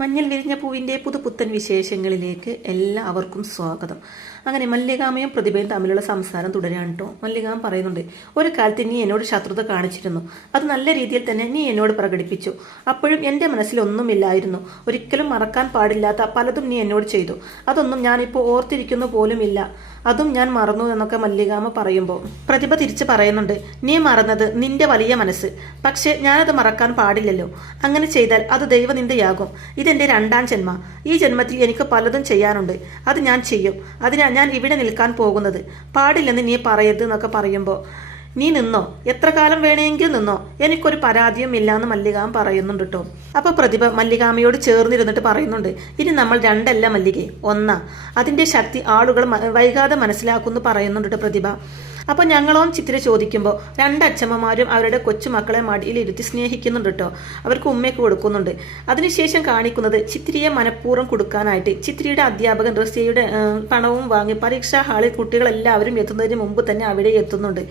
മഞ്ഞൾ വിരിഞ്ഞ പൂവിൻ്റെ പുതുപുത്തൻ വിശേഷങ്ങളിലേക്ക് എല്ലാവർക്കും സ്വാഗതം. അങ്ങനെ മല്ലികാമയും പ്രതിഭയും തമ്മിലുള്ള സംസാരം തുടരാണ് കേട്ടോ. മല്ലികാമ പറയുന്നുണ്ട്, ഒരു കാലത്ത് നീ എന്നോട് ശത്രുത കാണിച്ചിരുന്നു, അത് നല്ല രീതിയിൽ തന്നെ നീ എന്നോട് പ്രകടിപ്പിച്ചു. അപ്പോഴും എൻ്റെ മനസ്സിലൊന്നുമില്ലായിരുന്നു. ഒരിക്കലും മറക്കാൻ പാടില്ലാത്ത പലതും നീ എന്നോട് ചെയ്തു. അതൊന്നും ഞാനിപ്പോൾ ഓർത്തിരിക്കുന്നു പോലുമില്ല. അതും ഞാൻ മറന്നു എന്നൊക്കെ മല്ലികാമ പറയുമ്പോൾ പ്രതിഭ തിരിച്ച് പറയുന്നുണ്ട്, നീ മറന്നത് നിന്റെ വലിയ മനസ്സ്. പക്ഷെ ഞാനത് മറക്കാൻ പാടില്ലല്ലോ. അങ്ങനെ ചെയ്താൽ അത് ദൈവനിന്ദയാകും. ഇതെന്റെ രണ്ടാം ജന്മ. ഈ ജന്മത്തിൽ എനിക്ക് പലതും ചെയ്യാനുണ്ട്. അത് ഞാൻ ചെയ്യും. അതിനാ ഞാൻ ഇവിടെ നിൽക്കാൻ പോകുന്നത്. പാടില്ലെന്ന് നീ പറയരുത് എന്നൊക്കെ പറയുമ്പോൾ നീ നിന്നോ, എത്ര കാലം വേണമെങ്കിലും നിന്നോ, എനിക്കൊരു പരാതിയും ഇല്ലാന്ന് മല്ലികാമ പറയുന്നുണ്ട് കേട്ടോ. അപ്പൊ പ്രതിഭ മല്ലികാമയോട് ചേർന്നിരുന്നിട്ട് പറയുന്നുണ്ട്, ഇനി നമ്മൾ രണ്ടല്ല മല്ലികെ, ഒന്നാ. അതിന്റെ ശക്തി ആളുകൾ വൈകാതെ മനസ്സിലാക്കുമെന്ന് പറയുന്നുണ്ട് കേട്ടോ പ്രതിഭ. അപ്പോൾ ഞങ്ങളോൻ ചിത്തിര ചോദിക്കുമ്പോൾ രണ്ടച്ഛമ്മമാരും അവരുടെ കൊച്ചുമക്കളെ മടിയിലിരുത്തി സ്നേഹിക്കുന്നുണ്ട് കേട്ടോ. അവർക്ക് ഉമ്മയൊക്കെ കൊടുക്കുന്നുണ്ട്. അതിനുശേഷം കാണിക്കുന്നത് ചിത്തിരിയെ മനഃപൂർവ്വം കൊടുക്കാനായിട്ട് ചിത്തിരിയുടെ അധ്യാപകൻ റസിയയുടെ പണവും വാങ്ങി പരീക്ഷാ ഹാളിൽ കുട്ടികളെല്ലാവരും എത്തുന്നതിന് മുമ്പ് തന്നെ അവിടെ എത്തുന്നുണ്ട്.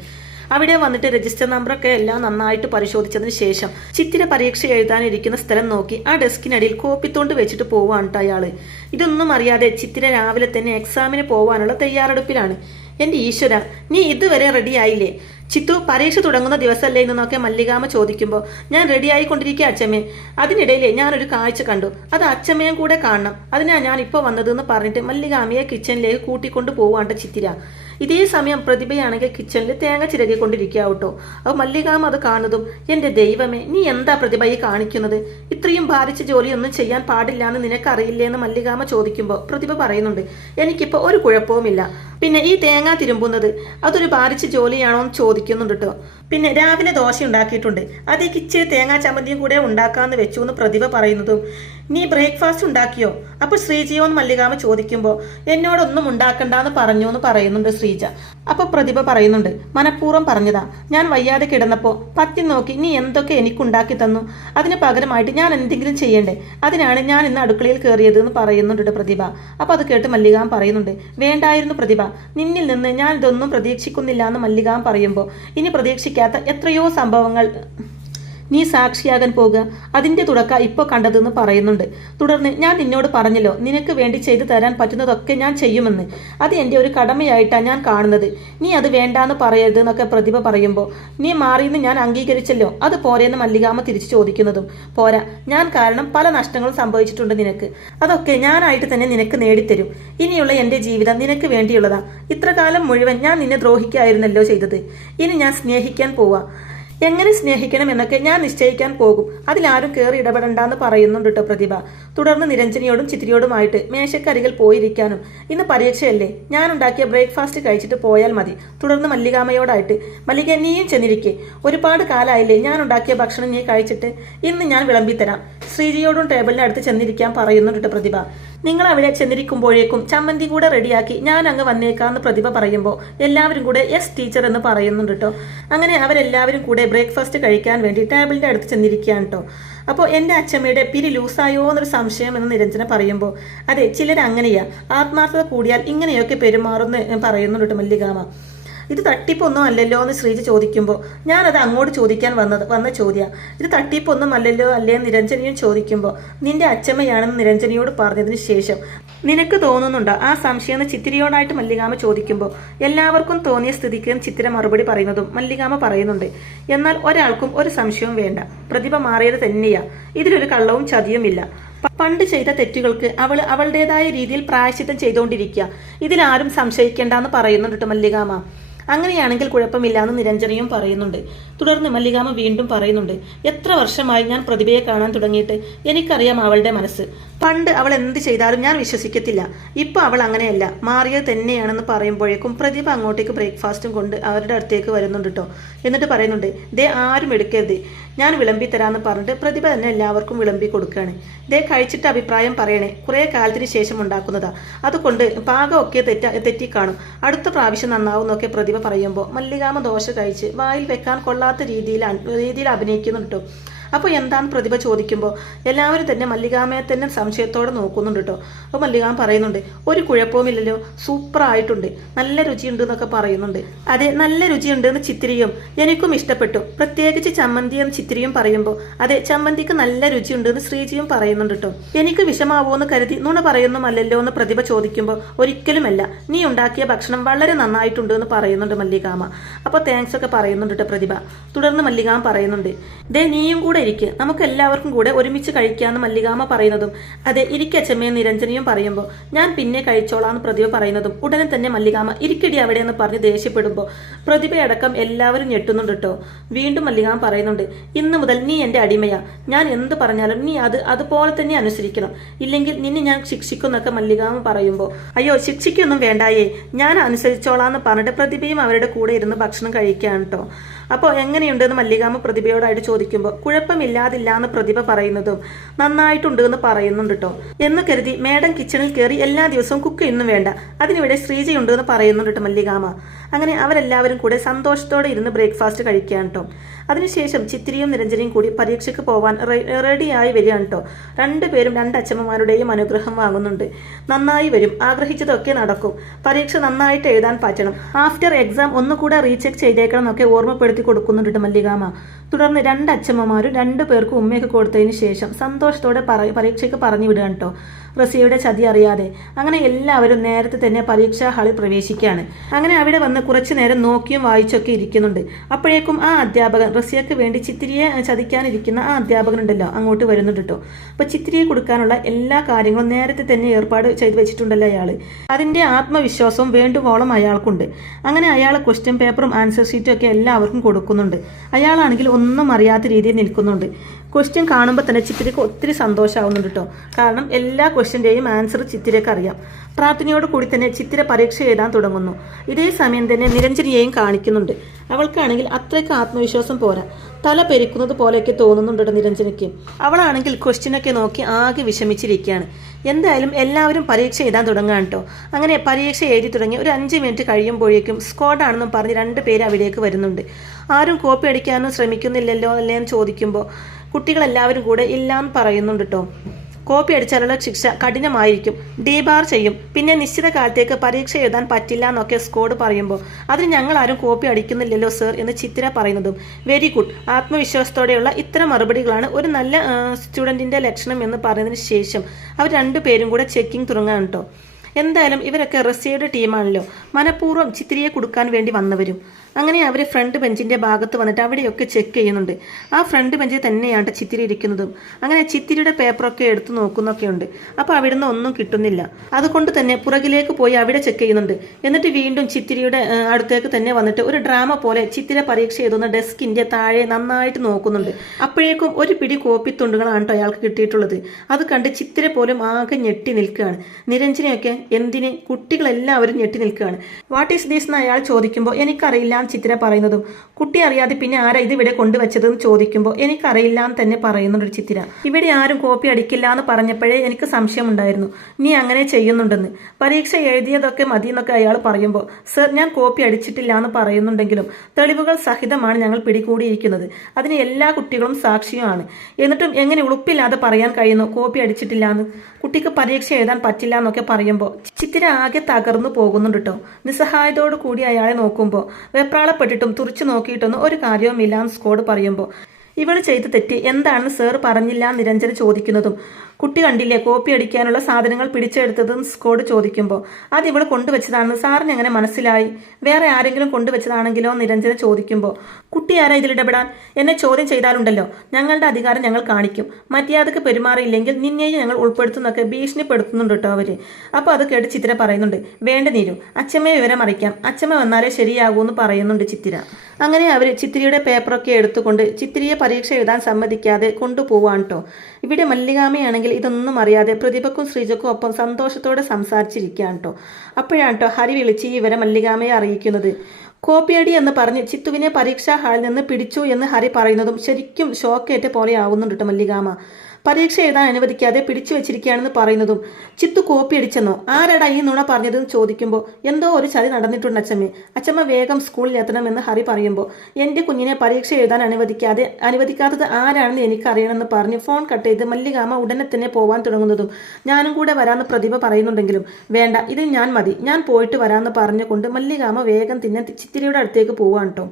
അവിടെ വന്നിട്ട് രജിസ്റ്റർ നമ്പറൊക്കെ എല്ലാം നന്നായിട്ട് പരിശോധിച്ചതിന് ശേഷം ചിത്തിര പരീക്ഷ എഴുതാനിരിക്കുന്ന സ്ഥലം നോക്കി ആ ഡെസ്കിനടിയിൽ കോപ്പിത്തോണ്ട് വെച്ചിട്ട് പോവാണ് കേട്ടോ അയാള്. ഇതൊന്നും അറിയാതെ ചിത്തിര രാവിലെ തന്നെ എക്സാമിന് പോവാനുള്ള തയ്യാറെടുപ്പിലാണ്. എൻ്റെ ഈശ്വര, നീ ഇതുവരെ റെഡിയായില്ലേ? ചിത്തു, പരീക്ഷ തുടങ്ങുന്ന ദിവസമല്ലേ എന്നൊക്കെ മല്ലികാമ ചോദിക്കുമ്പോൾ ഞാൻ റെഡിയായിക്കൊണ്ടിരിക്കുക അച്ഛമ്മേ. അതിനിടയിലേ ഞാനൊരു കാഴ്ച കണ്ടു. അത് അച്ഛമ്മയും കൂടെ കാണണം. അതിനാ ഞാൻ ഇപ്പോൾ വന്നതെന്ന് പറഞ്ഞിട്ട് മല്ലികാമയെ കിച്ചണിലേക്ക് കൂട്ടിക്കൊണ്ട് പോവാണ്ട് ചിത്തിര. ഇതേ സമയം പ്രതിഭയാണെങ്കിൽ കിച്ചണിൽ തേങ്ങ ചിരകിക്കൊണ്ടിരിക്കുക കേട്ടോ. അപ്പോൾ മല്ലികാമ അത് കാണുന്നതും, എൻ്റെ ദൈവമേ, നീ എന്താ പ്രതിഭ ഈ കാണിക്കുന്നത്? ഇത്രയും ഭാരിച്ച ജോലിയൊന്നും ചെയ്യാൻ പാടില്ല എന്ന് നിനക്കറിയില്ലേ എന്ന് മല്ലികാമ ചോദിക്കുമ്പോൾ പ്രതിഭ പറയുന്നുണ്ട്, എനിക്കിപ്പോൾ ഒരു കുഴപ്പവുമില്ല. പിന്നെ ഈ തേങ്ങ തിരുമ്പുന്നത് അതൊരു ഭാരിച്ച ജോലിയാണോ എന്ന് ചോദിക്കുന്നുണ്ട് കേട്ടോ. പിന്നെ രാവിലെ ദോശ ഉണ്ടാക്കിയിട്ടുണ്ട്, അത് കിച്ചേ തേങ്ങാ ചമ്മന്തിയും കൂടെ ഉണ്ടാക്കാമെന്ന് വെച്ചു എന്ന് പ്രതിഭ പറയുന്നതും, നീ ബ്രേക്ക്ഫാസ്റ്റ് ഉണ്ടാക്കിയോ? അപ്പോൾ ശ്രീജയോ എന്ന് മല്ലികാമ ചോദിക്കുമ്പോൾ എന്നോടൊന്നും ഉണ്ടാക്കണ്ടെന്ന് പറഞ്ഞു എന്ന് പറയുന്നുണ്ട് ശ്രീജ. അപ്പോൾ പ്രതിഭ പറയുന്നുണ്ട്, മനഃപൂർവ്വം പറഞ്ഞതാ. ഞാൻ വയ്യാതെ കിടന്നപ്പോൾ പറ്റി നോക്കി നീ എന്തൊക്കെ എനിക്കുണ്ടാക്കി തന്നു. അതിന് പകരമായിട്ട് ഞാൻ എന്തെങ്കിലും ചെയ്യണ്ടേ? അതിനാണ് ഞാൻ ഇന്ന് അടുക്കളയിൽ കയറിയത് എന്ന് പറയുന്നുണ്ട് പ്രതിഭ. അപ്പോൾ അത് കേട്ട് മല്ലികാമ പറയുന്നുണ്ട്, വേണ്ടായിരുന്നു പ്രതിഭ, നിന്നിൽ നിന്ന് ഞാൻ ഇതൊന്നും പ്രതീക്ഷിക്കുന്നില്ല എന്ന് മല്ലികാമ പറയുമ്പോൾ ഇനി പ്രതീക്ഷിക്കാത്ത എത്രയോ സംഭവങ്ങൾ നീ സാക്ഷിയാകാൻ പോകുക. അതിൻ്റെ തുടക്ക ഇപ്പോൾ കണ്ടതെന്ന് പറയുന്നുണ്ട്. തുടർന്ന്, ഞാൻ നിന്നോട് പറഞ്ഞല്ലോ, നിനക്ക് വേണ്ടി ചെയ്തു തരാൻ പറ്റുന്നതൊക്കെ ഞാൻ ചെയ്യുമെന്ന്. അത് എൻ്റെ ഒരു കടമയായിട്ടാണ് ഞാൻ കാണുന്നത്. നീ അത് വേണ്ടാന്ന് പറയരുത് എന്നൊക്കെ പ്രതിഭ പറയുമ്പോൾ, നീ മാറിയെന്ന് ഞാൻ അംഗീകരിച്ചല്ലോ, അത് പോരെന്ന് മല്ലികാമ തിരിച്ചു ചോദിക്കുന്നതും, പോരാ, ഞാൻ കാരണം പല നഷ്ടങ്ങളും സംഭവിച്ചിട്ടുണ്ട് നിനക്ക്. അതൊക്കെ ഞാനായിട്ട് തന്നെ നിനക്ക് നേടിത്തരും. ഇനിയുള്ള എൻ്റെ ജീവിതം നിനക്ക് വേണ്ടിയുള്ളതാ. ഇത്ര കാലം മുഴുവൻ ഞാൻ നിന്നെ ദ്രോഹിക്കായിരുന്നല്ലോ ചെയ്തത്. ഇനി ഞാൻ സ്നേഹിക്കാൻ പോവാ. എങ്ങനെ സ്നേഹിക്കണം എന്നൊക്കെ ഞാൻ നിശ്ചയിക്കാൻ പോകും. അതിലാരും കയറി ഇടപെടണ്ടെന്ന് പറയുന്നുണ്ട് കേട്ടോ പ്രതിഭ. തുടർന്ന് നിരഞ്ജനിയോടും ചിത്തിരിയോടുമായിട്ട് മേശക്കരികിൽ പോയിരിക്കാനും, ഇന്ന് പരീക്ഷയല്ലേ, ഞാൻ ഉണ്ടാക്കിയ ബ്രേക്ക്ഫാസ്റ്റ് കഴിച്ചിട്ട് പോയാൽ മതി. തുടർന്ന് മല്ലികാമയോടായിട്ട്, മല്ലിക, നീയും ചെന്നിരിക്കെ, ഒരുപാട് കാലമായില്ലേ ഞാൻ ഉണ്ടാക്കിയ ഭക്ഷണം നീ കഴിച്ചിട്ട്, ഇന്ന് ഞാൻ വിളമ്പിത്തരാം. ശ്രീജിയോടും ടേബിളിന് അടുത്ത് ചെന്നിരിക്കാൻ പറയുന്നുണ്ട് പ്രതിഭ. നിങ്ങൾ അവിടെ ചെന്നിരിക്കുമ്പോഴേക്കും ചമ്മന്തി കൂടെ റെഡിയാക്കി ഞാൻ അങ്ങ് വന്നേക്കാന്ന് പ്രതിഭ പറയുമ്പോൾ എല്ലാവരും കൂടെ യെസ് ടീച്ചർ എന്ന് പറയുന്നുണ്ട് കേട്ടോ. അങ്ങനെ അവരെല്ലാവരും കൂടെ ബ്രേക്ക്ഫാസ്റ്റ് കഴിക്കാൻ വേണ്ടി ടേബിളിൻ്റെ അടുത്ത് ചെന്നിരിക്കുകയാണ് കേട്ടോ. അപ്പോൾ എൻ്റെ അച്ഛമ്മയുടെ പിരി ലൂസായോ എന്നൊരു സംശയം എന്ന് നിരഞ്ജന പറയുമ്പോൾ, അതെ, ചിലരങ്ങനെയാ, ആത്മാർത്ഥത കൂടിയാൽ ഇങ്ങനെയൊക്കെ പെരുമാറുമെന്ന് പറയുന്നുണ്ട് കേട്ടോ മല്ലികാമ. ഇത് തട്ടിപ്പൊന്നും അല്ലല്ലോ എന്ന് ശ്രീജ ചോദിക്കുമ്പോൾ, ഞാനത് അങ്ങോട്ട് ചോദിക്കാൻ വന്ന ചോദ്യം. ഇത് തട്ടിപ്പൊന്നും അല്ലല്ലോ അല്ലേ എന്ന് നിരഞ്ജനിയും ചോദിക്കുമ്പോൾ, നിന്റെ അച്ഛമ്മയാണെന്ന് നിരഞ്ജനിയോട് പറഞ്ഞതിന് ശേഷം നിനക്ക് തോന്നുന്നുണ്ടോ ആ സംശയം എന്ന് ചിത്തിരയോടായിട്ട് മല്ലികാമ ചോദിക്കുമ്പോൾ, എല്ലാവർക്കും തോന്നിയ സ്ഥിതിക്ക് ചിത്തിര മറുപടി പറയുന്നതും മല്ലികാമ പറയുന്നുണ്ട്, എന്നാൽ ഒരാൾക്കും ഒരു സംശയവും വേണ്ട, പ്രതിഭ മാറിയത് തന്നെയാ. ഇതിലൊരു കള്ളവും ചതിയുമില്ല. പണ്ട് ചെയ്ത തെറ്റുകൾക്ക് അവളുടേതായ രീതിയിൽ പ്രായശ്ചിത്തം ചെയ്തുകൊണ്ടിരിക്കുക. ഇതിലാരും സംശയിക്കേണ്ടെന്ന് പറയുന്നുണ്ട് മല്ലികാമ. അങ്ങനെയാണെങ്കിൽ കുഴപ്പമില്ലാന്ന് നിരഞ്ജനയും പറയുന്നുണ്ട്. തുടർന്ന് മല്ലികാമ വീണ്ടും പറയുന്നുണ്ട്, എത്ര വർഷമായി ഞാൻ പ്രതിഭയെ കാണാൻ തുടങ്ങിയിട്ട് എനിക്കറിയാം അവളുടെ മനസ്സ്. പണ്ട് അവൾ എന്ത് ചെയ്താലും ഞാൻ വിശ്വസിക്കത്തില്ല. ഇപ്പോൾ അവൾ അങ്ങനെയല്ല, മാറിയത് തന്നെയാണെന്ന് പറയുമ്പോഴേക്കും പ്രതിഭ അങ്ങോട്ടേക്ക് ബ്രേക്ക്ഫാസ്റ്റും കൊണ്ട് അവരുടെ അടുത്തേക്ക് വരുന്നുണ്ട് കേട്ടോ. എന്നിട്ട് പറയുന്നുണ്ട്, ദേ ആരും എടുക്കരുത്, ഞാൻ വിളമ്പി തരാമെന്ന് പറഞ്ഞിട്ട് പ്രതിഭ തന്നെ എല്ലാവർക്കും വിളമ്പി കൊടുക്കുകയാണ്. ദേ കഴിച്ചിട്ട് അഭിപ്രായം പറയണേ, കുറേ കാലത്തിന് ശേഷം ഉണ്ടാക്കുന്നതാ, അതുകൊണ്ട് പാകമൊക്കെ തെറ്റിക്കാണും, അടുത്ത പ്രാവശ്യം നന്നാവുന്നൊക്കെ പ്രതിഭ പറയുമ്പോൾ മല്ലികാമ ദോശ കഴിച്ച് വായിൽ വെക്കാൻ കൊള്ളാത്ത രീതിയിൽ അഭിനയിക്കുന്നുണ്ട് കേട്ടോ. അപ്പോൾ എന്താന്ന് പ്രതിഭ ചോദിക്കുമ്പോൾ എല്ലാവരും തന്നെ മല്ലികാമയെ തന്നെ സംശയത്തോടെ നോക്കുന്നുണ്ട് കേട്ടോ. അപ്പോൾ മല്ലികാമ പറയുന്നുണ്ട്, ഒരു കുഴപ്പവുമില്ലല്ലോ, സൂപ്പറായിട്ടുണ്ട്, നല്ല രുചിയുണ്ട് എന്നൊക്കെ പറയുന്നുണ്ട്. അതെ, നല്ല രുചിയുണ്ട് എന്ന് ചിത്തിരിയും എനിക്കും ഇഷ്ടപ്പെട്ടു, പ്രത്യേകിച്ച് ചമ്മന്തി എന്ന് ചിത്തിരിയും പറയുമ്പോൾ അതെ ചമ്മന്തിക്ക് നല്ല രുചിയുണ്ട് എന്ന് ശ്രീജിയും പറയുന്നുണ്ട് കേട്ടോ. എനിക്ക് വിഷമാവോന്ന് കരുതി നുണ പറയുന്നുമല്ലല്ലോ എന്ന് പ്രതിഭ ചോദിക്കുമ്പോൾ ഒരിക്കലുമല്ല, നീ ഉണ്ടാക്കിയ ഭക്ഷണം വളരെ നന്നായിട്ടുണ്ട് എന്ന് പറയുന്നുണ്ട് മല്ലികാമ. അപ്പോൾ താങ്ക്സ് ഒക്കെ പറയുന്നുണ്ട് കേട്ടോ പ്രതിഭ. തുടർന്ന് മല്ലികാമ പറയുന്നുണ്ട്, ദേ നീയും കൂടെ ഇരിക്കുക, നമുക്ക് എല്ലാവർക്കും കൂടെ ഒരുമിച്ച് കഴിക്കാമെന്ന് മല്ലികാമ പറയുന്നതും അതെ ഇരിക്കച്ചമ്മയും നിരഞ്ജനിയും പറയുമ്പോൾ ഞാൻ പിന്നെ കഴിച്ചോളാന്ന് പ്രതിഭ പറയുന്നതും ഉടനെ തന്നെ മല്ലികാമ ഇരിക്കടി അവിടെ എന്ന് പറഞ്ഞ് ദേഷ്യപ്പെടുമ്പോൾ പ്രതിഭയടക്കം എല്ലാവരും ഞെട്ടുന്നുണ്ട് കേട്ടോ. വീണ്ടും മല്ലികാമ പറയുന്നുണ്ട്, ഇന്ന് മുതൽ നീ എൻ്റെ അടിമയാ, ഞാൻ എന്ത് പറഞ്ഞാലും നീ അതുപോലെ തന്നെ അനുസരിക്കണം, ഇല്ലെങ്കിൽ നിന്നെ ഞാൻ ശിക്ഷിക്കുന്നൊക്കെ മല്ലികാമ പറയുമ്പോൾ അയ്യോ ശിക്ഷിക്കൊന്നും വേണ്ടായേ, ഞാൻ അനുസരിച്ചോളാന്ന് പറഞ്ഞിട്ട് പ്രതിഭയും അവരുടെ കൂടെ ഇരുന്ന് ഭക്ഷണം കഴിക്കുകയാണ് കേട്ടോ. അപ്പോൾ എങ്ങനെയുണ്ടെന്ന് മല്ലികാമ പ്രതിഭയോടായിട്ട് ചോദിക്കുമ്പോൾ കുഴപ്പമില്ലാതില്ല എന്ന് പ്രതിഭ പറയുന്നതും നന്നായിട്ടുണ്ട് എന്ന് പറയുന്നുണ്ട് കേട്ടോ. എന്ന് കരുതി മേഡം കിച്ചണിൽ കയറി എല്ലാ ദിവസവും കുക്ക് ചെയ്യുന്നും വേണ്ട, അതിനിവിടെ ശ്രീജയുണ്ട് എന്ന് പറയുന്നുണ്ട് കേട്ടോ മല്ലികാമ. അങ്ങനെ അവരെല്ലാവരും കൂടെ സന്തോഷത്തോടെ ഇരുന്ന് ബ്രേക്ക്ഫാസ്റ്റ് കഴിക്കുകയാണ് കേട്ടോ. അതിനുശേഷം ചിത്തിരിയും നിരഞ്ജനയും കൂടി പരീക്ഷയ്ക്ക് പോവാൻ റെഡിയായി വരികയാണ് കേട്ടോ. രണ്ടുപേരും രണ്ടച്ഛമ്മമാരുടെയും അനുഗ്രഹം വാങ്ങുന്നുണ്ട്. നന്നായി വരും, ആഗ്രഹിച്ചതൊക്കെ നടക്കും, പരീക്ഷ നന്നായിട്ട് എഴുതാൻ പറ്റണം, ആഫ്റ്റർ എക്സാം ഒന്നുകൂടെ റീചെക്ക് ചെയ്തേക്കണം എന്നൊക്കെ ഓർമ്മപ്പെടുത്തി കൊടുക്കുന്നുണ്ട് മല്ലികാമ. തുടർന്ന് രണ്ടച്ഛമ്മമാരും രണ്ടുപേർക്കും ഉമ്മയൊക്കെ കൊടുത്തതിന് ശേഷം സന്തോഷത്തോടെ പരീക്ഷയ്ക്ക് പറഞ്ഞു വിടുകയാണ് കേട്ടോ. റസിയയുടെ ചതി അറിയാതെ അങ്ങനെ എല്ലാവരും നേരത്തെ തന്നെ പരീക്ഷാ ഹാളിൽ പ്രവേശിക്കുകയാണ്. അങ്ങനെ അവിടെ വന്ന് കുറച്ചു നേരം നോക്കിയും വായിച്ചൊക്കെ ഇരിക്കുന്നുണ്ട്. അപ്പോഴേക്കും ആ അധ്യാപകൻ റസിയക്ക് വേണ്ടി ചിത്തിരിയെ ചതിക്കാനിരിക്കുന്ന ആ അധ്യാപകനുണ്ടല്ലോ അങ്ങോട്ട് വരുന്നുണ്ട് കേട്ടോ. അപ്പോൾ ചിത്തിരിയെ കൊടുക്കാനുള്ള എല്ലാ കാര്യങ്ങളും നേരത്തെ തന്നെ ഏർപ്പാട് ചെയ്തു വെച്ചിട്ടുണ്ടല്ലോ അയാൾ. അതിൻ്റെ ആത്മവിശ്വാസവും വേണ്ടുവോളം അയാൾക്കുണ്ട്. അങ്ങനെ അയാൾ ക്വസ്റ്റ്യൻ പേപ്പറും ആൻസർ ഷീറ്റും ഒക്കെ എല്ലാവർക്കും കൊടുക്കുന്നുണ്ട്. അയാളാണെങ്കിൽ ഒന്നും അറിയാത്ത രീതിയിൽ നിൽക്കുന്നുണ്ട്. ക്വസ്റ്റ്യൻ കാണുമ്പോൾ തന്നെ ചിത്തിരയ്ക്ക് ഒത്തിരി സന്തോഷമാവുന്നുണ്ട് കേട്ടോ. കാരണം എല്ലാ ക്വസ്റ്റ്യൻ്റെയും ആൻസർ ചിത്തിരയ്ക്ക് അറിയാം. പ്രാർത്ഥനയോട് കൂടി തന്നെ ചിത്തിര പരീക്ഷ എഴുതാൻ തുടങ്ങുന്നു. ഇതേ സമയം തന്നെ നിരഞ്ജനിയെയും കാണിക്കുന്നുണ്ട്. അവൾക്കാണെങ്കിൽ അത്രയ്ക്ക് ആത്മവിശ്വാസം പോരാ, തല പെരിക്കുന്നത് പോലെയൊക്കെ തോന്നുന്നുണ്ട് നിരഞ്ജനയ്ക്ക്. അവളാണെങ്കിൽ ക്വസ്റ്റ്യനൊക്കെ നോക്കി ആകെ വിഷമിച്ചിരിക്കുകയാണ്. എന്തായാലും എല്ലാവരും പരീക്ഷ എഴുതാൻ തുടങ്ങാൻ കേട്ടോ. അങ്ങനെ പരീക്ഷ എഴുതി തുടങ്ങി ഒരു 5 മിനിറ്റ് കഴിയുമ്പോഴേക്കും സ്ക്വാഡാണെന്നും പറഞ്ഞ് 2 പേര് അവിടേക്ക് വരുന്നുണ്ട്. ആരും കോപ്പി അടിക്കാനും ശ്രമിക്കുന്നില്ലല്ലോ അല്ലേ എന്ന് ചോദിക്കുമ്പോൾ കുട്ടികളെല്ലാവരും കൂടെ ഇല്ലാന്ന് പറയുന്നുണ്ട് കേട്ടോ. കോപ്പി അടിച്ചാലുള്ള ശിക്ഷ കഠിനമായിരിക്കും, ഡീബാർ ചെയ്യും, പിന്നെ നിശ്ചിത കാലത്തേക്ക് പരീക്ഷ എഴുതാൻ പറ്റില്ല എന്നൊക്കെ സ്ക്വാഡ് പറയുമ്പോൾ അതിന് ഞങ്ങൾ ആരും കോപ്പി അടിക്കുന്നില്ലല്ലോ സർ എന്ന് ചിത്തിര പറയുന്നതും വെരി ഗുഡ്, ആത്മവിശ്വാസത്തോടെയുള്ള ഇത്തരം മറുപടികളാണ് ഒരു നല്ല സ്റ്റുഡൻറ്റിൻ്റെ ലക്ഷണം എന്ന് പറയുന്നതിന് ശേഷം അവർ 2 പേരും കൂടെ ചെക്കിംഗ് തുടങ്ങാൻ കേട്ടോ. എന്തായാലും ഇവരൊക്കെ റസിയയുടെ ടീമാണല്ലോ, മനഃപൂർവ്വം ചിത്തിരിയെ കൊടുക്കാൻ വേണ്ടി വന്നവരും. അങ്ങനെ അവർ ഫ്രണ്ട് ബെഞ്ചിൻ്റെ ഭാഗത്ത് വന്നിട്ട് അവിടെയൊക്കെ ചെക്ക് ചെയ്യുന്നുണ്ട്. ആ ഫ്രണ്ട് ബെഞ്ചിൽ തന്നെയാണ് ചിത്തിരി ഇരിക്കുന്നതും. അങ്ങനെ ചിത്തിരിയുടെ പേപ്പറൊക്കെ എടുത്ത് നോക്കുന്നൊക്കെയുണ്ട്. അപ്പോൾ അവിടുന്ന് ഒന്നും കിട്ടുന്നില്ല. അതുകൊണ്ട് തന്നെ പുറകിലേക്ക് പോയി അവിടെ ചെക്ക് ചെയ്യുന്നുണ്ട്. എന്നിട്ട് വീണ്ടും ചിത്തിരിയുടെ അടുത്തേക്ക് തന്നെ വന്നിട്ട് ഒരു ഡ്രാമ പോലെ ചിത്തിര പരീക്ഷ എഴുതുന്ന ഡെസ്കിൻ്റെ താഴെ നന്നായിട്ട് നോക്കുന്നുണ്ട്. അപ്പോഴേക്കും ഒരു പിടി കോപ്പി തുണ്ടുകളാണ് കേട്ടോ അയാൾക്ക് കിട്ടിയിട്ടുള്ളത്. അത് കണ്ട് ചിത്തിര പോലും ആകെ ഞെട്ടി നിൽക്കുകയാണ്. നിരഞ്ജനയൊക്കെ എന്തിന്, കുട്ടികളെല്ലാവരും ഞെട്ടി നിൽക്കുകയാണ്. വാട്ട് ഈസ് ദീസ് എന്ന് അയാൾ ചോദിക്കുമ്പോൾ എനിക്കറിയില്ല ചിത്തിര പറയുന്നതും കുട്ടി അറിയാതെ പിന്നെ ആരാ ഇത് ഇവിടെ കൊണ്ടുവച്ചതെന്ന് ചോദിക്കുമ്പോൾ എനിക്കറിയില്ല എന്ന് തന്നെ പറയുന്നുണ്ട് ചിത്തിര. ഇവിടെ ആരും കോപ്പി അടിക്കില്ല എന്ന് പറഞ്ഞപ്പോഴേ എനിക്ക് സംശയമുണ്ടായിരുന്നു നീ അങ്ങനെ ചെയ്യുന്നുണ്ടെന്ന്. പരീക്ഷ എഴുതിയതൊക്കെ മതി എന്നൊക്കെ അയാൾ പറയുമ്പോൾ സർ ഞാൻ കോപ്പി അടിച്ചിട്ടില്ല എന്ന് പറയുന്നുണ്ടെങ്കിലും തെളിവുകൾ സഹിതമാണ് ഞങ്ങൾ പിടികൂടിയിരിക്കുന്നത്, അതിന് എല്ലാ കുട്ടികളും സാക്ഷിയുമാണ്. എന്നിട്ടും എങ്ങനെ ഉളുപ്പില്ലാതെ പറയാൻ കഴിയുന്നു കോപ്പി അടിച്ചിട്ടില്ല എന്ന്? കുട്ടിക്ക് പരീക്ഷ എഴുതാൻ പറ്റില്ല എന്നൊക്കെ പറയുമ്പോൾ ചിത്തിര ആകെ തകർന്നു പോകുന്നുണ്ട് കേട്ടോ. നിസ്സഹായതയോട് കൂടി അയാളെ നോക്കുമ്പോൾ വെപ്രാളപ്പെട്ടിട്ടും തുറച്ചു നോക്കിയിട്ടൊന്നും ഒരു കാര്യവുമില്ല എന്ന് സ്ക്വാഡ് പറയുമ്പോൾ ഇവൾ ചെയ്ത തെറ്റ് എന്താണെന്ന് സർ പറഞ്ഞില്ല നിരഞ്ജന ചോദിക്കുന്നതും കുട്ടി കണ്ടില്ലേ കോപ്പി അടിക്കാനുള്ള സാധനങ്ങൾ പിടിച്ചെടുത്തതെന്ന് സ്ക്വാഡ് ചോദിക്കുമ്പോൾ അത് ഇവൾ കൊണ്ടുവച്ചതാണെന്ന് സാറിന് എങ്ങനെ മനസ്സിലായി? വേറെ ആരെങ്കിലും കൊണ്ടുവച്ചതാണെങ്കിലോ നിരഞ്ജന ചോദിക്കുമ്പോൾ കുട്ടി ആരാ ഇതിലിടപെടാൻ? എന്നെ ചോദ്യം ചെയ്താലുണ്ടല്ലോ ഞങ്ങളുടെ അധികാരം ഞങ്ങൾ കാണിക്കും, മര്യാദക്ക് പെരുമാറിയില്ലെങ്കിൽ നിന്നെയും ഞങ്ങൾ ഉൾപ്പെടുത്തുന്നൊക്കെ ഭീഷണിപ്പെടുത്തുന്നുണ്ട് കേട്ടോ അവർ. അപ്പോൾ അത് കേട്ട് ചിത്തിര പറയുന്നുണ്ട് വേണ്ട നീരു, അച്ഛമ്മയെ വിവരം അറിയിക്കാം, അച്ഛമ്മ വന്നാലേ ശരിയാകൂ എന്ന് പറയുന്നുണ്ട് ചിത്തിര. അങ്ങനെ അവർ ചിത്തിരിയുടെ പേപ്പറൊക്കെ എടുത്തുകൊണ്ട് ചിത്തിരിയെ പരീക്ഷ എഴുതാൻ സമ്മതിക്കാതെ കൊണ്ടുപോവാണ് കേട്ടോ. ഇവിടെ മല്ലികാമയാണെങ്കിൽ ഇതൊന്നും അറിയാതെ പ്രതിഭക്കും ശ്രീജക്കും ഒപ്പം സന്തോഷത്തോടെ സംസാരിച്ചിരിക്കുകയാണ് കേട്ടോ. അപ്പോഴാണ് കേട്ടോ ഹരി വിളിച്ച് ഇവരെ മല്ലികാമയെ അറിയിക്കുന്നത്. കോപ്പിയടി എന്ന് പറഞ്ഞ് ചിത്തുവിനെ പരീക്ഷാ ഹാളിൽ നിന്ന് പിടിച്ചു എന്ന് ഹരി പറയുന്നതും ശരിക്കും ഷോക്കേറ്റ പോലെ ആവുന്നുണ്ട് കേട്ടോ മല്ലികാമ. പരീക്ഷ എഴുതാൻ അനുവദിക്കാതെ പിടിച്ചു വെച്ചിരിക്കുകയാണെന്ന് പറയുന്നതും ചിത്തു കോപ്പി അടിച്ചെന്നോ ആരാടാ ഈ നുണ പറഞ്ഞതെന്ന് ചോദിക്കുമ്പോൾ എന്തോ ഒരു ചതി നടന്നിട്ടുണ്ട് അച്ഛമ്മ വേഗം സ്കൂളിൽ എത്തണമെന്ന് ഹരി പറയുമ്പോൾ എൻ്റെ കുഞ്ഞിനെ പരീക്ഷ എഴുതാൻ അനുവദിക്കാത്തത് ആരാണെന്ന് എനിക്കറിയണമെന്ന് പറഞ്ഞ് ഫോൺ കട്ട് ചെയ്ത് മല്ലികാമ്മ ഉടനെ തന്നെ പോവാൻ തുടങ്ങുന്നതും ഞാനും കൂടെ വരാമെന്ന് പ്രതിഭ പറയുന്നുണ്ടെങ്കിലും വേണ്ട ഇതിൽ ഞാൻ മതി, ഞാൻ പോയിട്ട് വരാമെന്ന് പറഞ്ഞുകൊണ്ട് മല്ലികാമ്മ വേഗം തന്നെ ചിത്തിരിയുടെ അടുത്തേക്ക് പോവാണ് കേട്ടോ.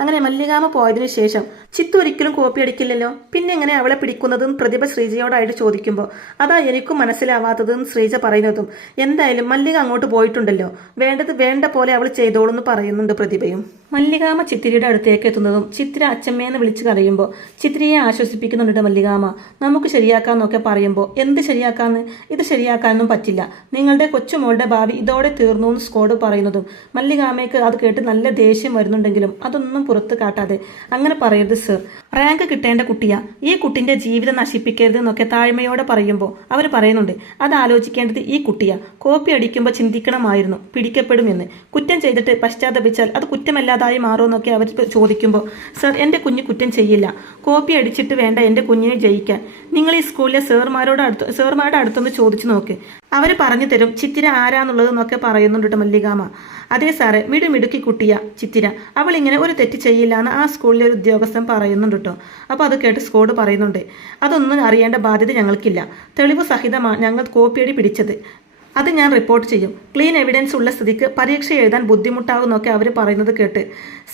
അങ്ങനെ മല്ലികാമ്മ പോയതിനു ശേഷം ചിത്തു ഒരിക്കലും കോപ്പി അടിക്കില്ലല്ലോ, പിന്നെ എങ്ങനെ അവളെ പിടിക്കുന്നതും പ്രതിഭ ശ്രീജയോടായിട്ട് ചോദിക്കുമ്പോൾ അതാ എനിക്കും മനസ്സിലാവാത്തതെന്ന് ശ്രീജ പറയുന്നതും എന്തായാലും മല്ലിക അങ്ങോട്ട് പോയിട്ടുണ്ടല്ലോ, വേണ്ടത് വേണ്ട പോലെ അവൾ ചെയ്തോളൂ എന്ന് പറയുന്നുണ്ട് പ്രതിഭയും. മല്ലികാമ്മ ചിത്തിരിയുടെ അടുത്തേക്ക് എത്തുന്നതും ചിത്തിര അച്ഛമ്മയെന്ന് വിളിച്ചു കരയുമ്പോൾ ചിത്തിരിയെ ആശ്വസിപ്പിക്കുന്നുണ്ട് മല്ലികാമ്മ. നമുക്ക് ശരിയാക്കാന്നൊക്കെ പറയുമ്പോൾ എന്ത് ശരിയാക്കാന്ന്, ഇത് ശരിയാക്കാനൊന്നും പറ്റില്ല, നിങ്ങളുടെ കൊച്ചുമോളുടെ ഭാവി ഇതോടെ തീർന്നു എന്ന് സ്കോഡ് പറയുന്നതും മല്ലികാമ്മയ്ക്ക് അത് കേട്ട് നല്ല ദേഷ്യം വരുന്നുണ്ടെങ്കിലും അതൊന്നും പുറത്ത് കാട്ടാതെ അങ്ങനെ പറയരുത് സർ, റാങ്ക് കിട്ടേണ്ട കുട്ടിയാ, ഈ കുട്ടിന്റെ ജീവിതം നശിപ്പിക്കരുത് എന്നൊക്കെ താഴ്മയോടെ പറയുമ്പോൾ അവർ പറയുന്നുണ്ട് അത് ആലോചിക്കേണ്ടത് ഈ കുട്ടിയാ, കോപ്പി അടിക്കുമ്പോൾ ചിന്തിക്കണമായിരുന്നു പിടിക്കപ്പെടുമെന്ന്, കുറ്റം ചെയ്തിട്ട് പശ്ചാത്തപിച്ചാൽ അത് കുറ്റമല്ലാതായി മാറുമെന്നൊക്കെ അവർ ചോദിക്കുമ്പോൾ സർ എൻ്റെ കുഞ്ഞ് കുറ്റം ചെയ്യില്ല, കോപ്പി അടിച്ചിട്ട് വേണ്ട എൻ്റെ കുഞ്ഞിനെ ജയിക്കാൻ, നിങ്ങൾ ഈ സ്കൂളിലെ സാറുമാരുടെ അടുത്തൊന്ന് ചോദിച്ചു നോക്ക്, അവർ പറഞ്ഞു തരും ചിത്തിര ആരാന്നുള്ളതെന്നൊക്കെ പറയുന്നുണ്ട് മല്ലികാമ്മ. അതേ സാറേ, മിടുക്കി കുട്ടിയാ ചിത്തിര, അവൾ ഇങ്ങനെ ഒരു തെറ്റ് ചെയ്യില്ല എന്ന് ആ സ്കൂളിലെ ഒരു ഉദ്യോഗസ്ഥൻ പറയുന്നുണ്ട് കേട്ടോ. അപ്പോൾ അത് കേട്ട് സ്കോഡ് പറയുന്നുണ്ട് അതൊന്നും അറിയേണ്ട ബാധ്യത ഞങ്ങൾക്കില്ല, തെളിവ് സഹിതമാണ് ഞങ്ങൾ കോപ്പിയടി പിടിച്ചത്, അത് ഞാൻ റിപ്പോർട്ട് ചെയ്യും, ക്ലീൻ എവിഡൻസ് ഉള്ള സ്ഥിതിക്ക് പരീക്ഷ എഴുതാൻ ബുദ്ധിമുട്ടാകുന്നൊക്കെ അവർ പറയുന്നത് കേട്ട്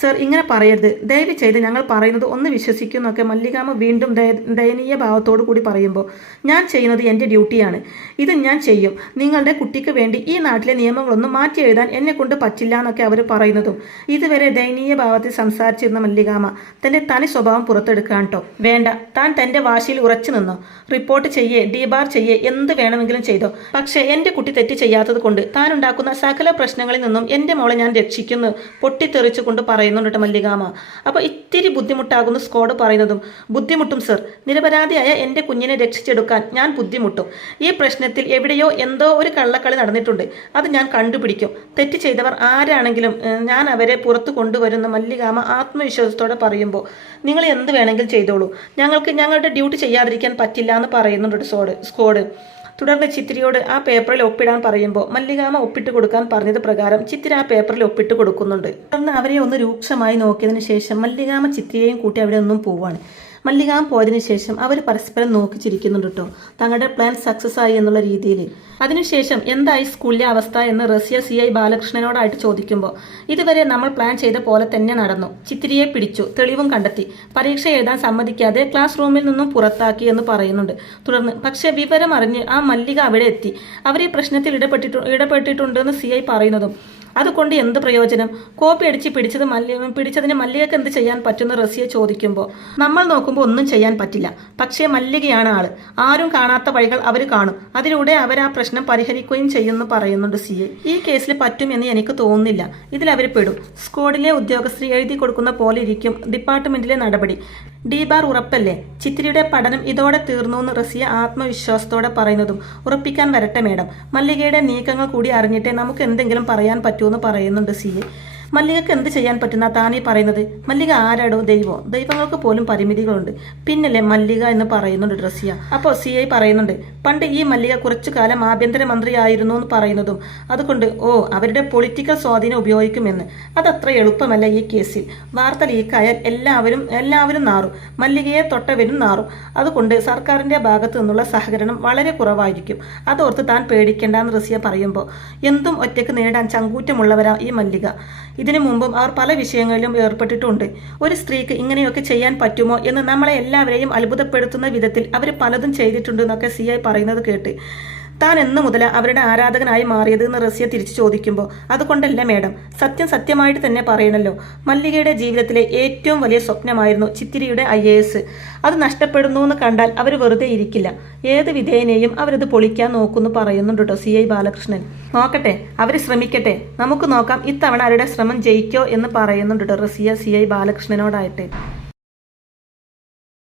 സർ ഇങ്ങനെ പറയരുത്, ദയവ് ചെയ്ത് ഞങ്ങൾ പറയുന്നത് ഒന്ന് വിശ്വസിക്കുന്നൊക്കെ മല്ലികാമ്മ വീണ്ടും ദയനീയ ഭാവത്തോടു കൂടി പറയുമ്പോൾ ഞാൻ ചെയ്യുന്നത് എൻ്റെ ഡ്യൂട്ടിയാണ്, ഇത് ഞാൻ ചെയ്യും, നിങ്ങളുടെ കുട്ടിക്ക് വേണ്ടി ഈ നാട്ടിലെ നിയമങ്ങളൊന്നും മാറ്റി എഴുതാൻ എന്നെ കൊണ്ട് പറ്റില്ല എന്നൊക്കെ അവർ പറയുന്നതും ഇതുവരെ ദയനീയ ഭാവത്തിൽ സംസാരിച്ചിരുന്ന മല്ലികാമ്മ തൻ്റെ തനി സ്വഭാവം പുറത്തെടുക്കാൻ കേട്ടോ. വേണ്ട, താൻ തൻ്റെ വാശിയിൽ ഉറച്ചു നിന്നോ, റിപ്പോർട്ട് ചെയ്യേ ഡിബാർ ചെയ്യേ എന്ത് വേണമെങ്കിലും ചെയ്തോ, പക്ഷേ എൻ്റെ കുട്ടി തെറ്റ് ചെയ്യാത്തത് കൊണ്ട് താൻ ഉണ്ടാക്കുന്ന സകല പ്രശ്നങ്ങളിൽ നിന്നും എൻ്റെ മോളെ ഞാൻ രക്ഷിക്കുന്നു പൊട്ടിത്തെറിച്ചു കൊണ്ട് പറയുന്നുണ്ട് മല്ലികാമ്മ. അപ്പോൾ ഇത്തിരി ബുദ്ധിമുട്ടാകുന്നു സ്കോഡ് പറയുന്നതും ബുദ്ധിമുട്ടും സർ, നിരപരാധിയായ എൻ്റെ കുഞ്ഞിനെ രക്ഷിച്ചെടുക്കാൻ ഞാൻ ബുദ്ധിമുട്ടും, ഈ പ്രശ്നത്തിൽ എവിടെയോ എന്തോ ഒരു കള്ളക്കളി നടന്നിട്ടുണ്ട്, അത് ഞാൻ കണ്ടുപിടിക്കും, തെറ്റ് ചെയ്തവർ ആരാണെങ്കിലും ഞാൻ അവരെ പുറത്തു കൊണ്ടുവരുന്ന മല്ലികാമ്മ ആത്മവിശ്വാസത്തോടെ പറയുമ്പോൾ നിങ്ങൾ എന്ത് വേണമെങ്കിലും ചെയ്തോളൂ, ഞങ്ങൾക്ക് ഞങ്ങളുടെ ഡ്യൂട്ടി ചെയ്യാതിരിക്കാൻ പറ്റില്ല എന്ന് പറയുന്നുണ്ട് സ്കോഡ്. തുടർന്ന് ചിത്തിരിയോട് ആ പേപ്പറിൽ ഒപ്പിടാൻ പറയുമ്പോൾ മല്ലികാമ്മ ഒപ്പിട്ട് കൊടുക്കാൻ പറഞ്ഞത് പ്രകാരം ചിത്തിര ആ പേപ്പറിൽ ഒപ്പിട്ട് കൊടുക്കുന്നുണ്ട്. തുടർന്ന് അവരെ ഒന്ന് രൂക്ഷമായി നോക്കിയതിനു ശേഷം മല്ലികാമ്മ ചിത്തിരിയെയും കൂട്ടി അവിടെ ഒന്നും പോവാണ്. മല്ലികാമ്മ പോയതിനു ശേഷം അവർ പരസ്പരം നോക്കി ചിരിക്കുന്നുണ്ട് കേട്ടോ, തങ്ങളുടെ പ്ലാൻ സക്സസ് ആയി എന്നുള്ള രീതിയിൽ. അതിനുശേഷം എന്തായി സ്കൂളിലെ അവസ്ഥ എന്ന് റസിയ CI ബാലകൃഷ്ണനോടായിട്ട് ചോദിക്കുമ്പോൾ ഇതുവരെ നമ്മൾ പ്ലാൻ ചെയ്ത പോലെ തന്നെ നടന്നു, ചിത്തിരിയെ പിടിച്ചു, തെളിവും കണ്ടെത്തി, പരീക്ഷ എഴുതാൻ സമ്മതിക്കാതെ ക്ലാസ് റൂമിൽ നിന്നും പുറത്താക്കി എന്ന് പറയുന്നുണ്ട്. തുടർന്ന് പക്ഷേ വിവരം അറിഞ്ഞ് ആ മല്ലിക അവിടെ എത്തി, അവർ ഈ പ്രശ്നത്തിൽ ഇടപെട്ടിട്ടുണ്ടെന്ന് CI പറയുന്നതും അതുകൊണ്ട് എന്ത് പ്രയോജനം, കോപ്പി അടിച്ച് പിടിച്ചതിന് മല്ലികക്ക് എന്ത് ചെയ്യാൻ പറ്റുന്ന റസിയ ചോദിക്കുമ്പോൾ നമ്മൾ നോക്കുമ്പോൾ ഒന്നും ചെയ്യാൻ പറ്റില്ല, പക്ഷേ മല്ലികയാണ് ആള്, ആരും കാണാത്ത വഴികൾ അവർ കാണും, അതിലൂടെ അവർ ആ പ്രശ്നം പരിഹരിക്കുകയും ചെയ്യുമെന്ന് പറയുന്നുണ്ട് CI. ഈ കേസിൽ പറ്റുമെന്ന് എനിക്ക് തോന്നുന്നില്ല, ഇതിൽ അവർ പെടും, സ്ക്വാഡിലെ ഉദ്യോഗസ്ഥർ എഴുതി കൊടുക്കുന്ന പോലെ ഇരിക്കും ഡിപ്പാർട്ട്മെന്റിലെ നടപടി, ഡിബാർ ഉറപ്പല്ലേ, ചിത്തിരിയുടെ പഠനം ഇതോടെ തീർന്നു എന്ന് റസിയ ആത്മവിശ്വാസത്തോടെ പറയുന്നതും ഉറപ്പിക്കാൻ വരട്ടെ മേഡം, മല്ലികയുടെ നീക്കങ്ങൾ കൂടി അറിഞ്ഞിട്ടേ നമുക്ക് എന്തെങ്കിലും പറയാൻ പറ്റുമെന്ന് പറയുന്നുണ്ട് CI. മല്ലികക്ക് എന്ത് ചെയ്യാൻ പറ്റുന്ന താനീ പറയുന്നത്, മല്ലിക ആരാടോ, ദൈവങ്ങൾക്ക് പോലും പരിമിതികളുണ്ട്, പിന്നല്ലേ മല്ലിക എന്ന് പറയുന്നുണ്ട് റസിയ. അപ്പോൾ CI പറയുന്നുണ്ട് പണ്ട് ഈ മല്ലിക കുറച്ചു കാലം ആഭ്യന്തരമന്ത്രിയായിരുന്നു എന്ന് പറയുന്നതും അതുകൊണ്ട് അവരുടെ പൊളിറ്റിക്കൽ സ്വാധീനം ഉപയോഗിക്കുമെന്ന്, അതത്ര എളുപ്പമല്ല ഈ കേസിൽ, വാർത്ത ലീക്കായാൽ എല്ലാവരും നാറും, മല്ലികയെ തൊട്ടവരും നാറും, അതുകൊണ്ട് സർക്കാരിന്റെ ഭാഗത്തു നിന്നുള്ള സഹകരണം വളരെ കുറവായിരിക്കും, അതോർത്ത് താൻ പേടിക്കേണ്ടെന്ന് റസിയ പറയുമ്പോൾ എന്തും ഒറ്റയ്ക്ക് നേടാൻ ചങ്കൂറ്റമുള്ളവരാ ഈ മല്ലിക, ഇതിനു മുമ്പും അവർ പല വിഷയങ്ങളിലും ഏർപ്പെട്ടിട്ടുണ്ട്, ഒരു സ്ത്രീക്ക് ഇങ്ങനെയൊക്കെ ചെയ്യാൻ പറ്റുമോ എന്ന് നമ്മളെ എല്ലാവരെയും അത്ഭുതപ്പെടുത്തുന്ന വിധത്തിൽ അവർ പലതും ചെയ്തിട്ടുണ്ടെന്നൊക്കെ CI പറയുന്നത് കേട്ട് താൻ എന്നു മുതൽ അവരുടെ ആരാധകനായി മാറിയത് എന്ന് റസിയ തിരിച്ചു ചോദിക്കുമ്പോൾ അതുകൊണ്ടല്ല മേഡം, സത്യമായിട്ട് തന്നെ പറയണല്ലോ, മല്ലികയുടെ ജീവിതത്തിലെ ഏറ്റവും വലിയ സ്വപ്നമായിരുന്നു ചിത്തിരിയുടെ IAS, അത് നഷ്ടപ്പെടുന്നു എന്ന് കണ്ടാൽ അവർ വെറുതെ ഇരിക്കില്ല, ഏത് വിധേയനെയും അവരത് പൊളിക്കാൻ നോക്കുമെന്ന് പറയുന്നുണ്ട് കേട്ടോ CI ബാലകൃഷ്ണൻ. നോക്കട്ടെ, അവർ ശ്രമിക്കട്ടെ, നമുക്ക് നോക്കാം ഇത്തവണ അവരുടെ ശ്രമം ജയിക്കോ എന്ന് പറയുന്നുണ്ട് കേട്ടോ റസിയ CI ബാലകൃഷ്ണനോടായിട്ട്.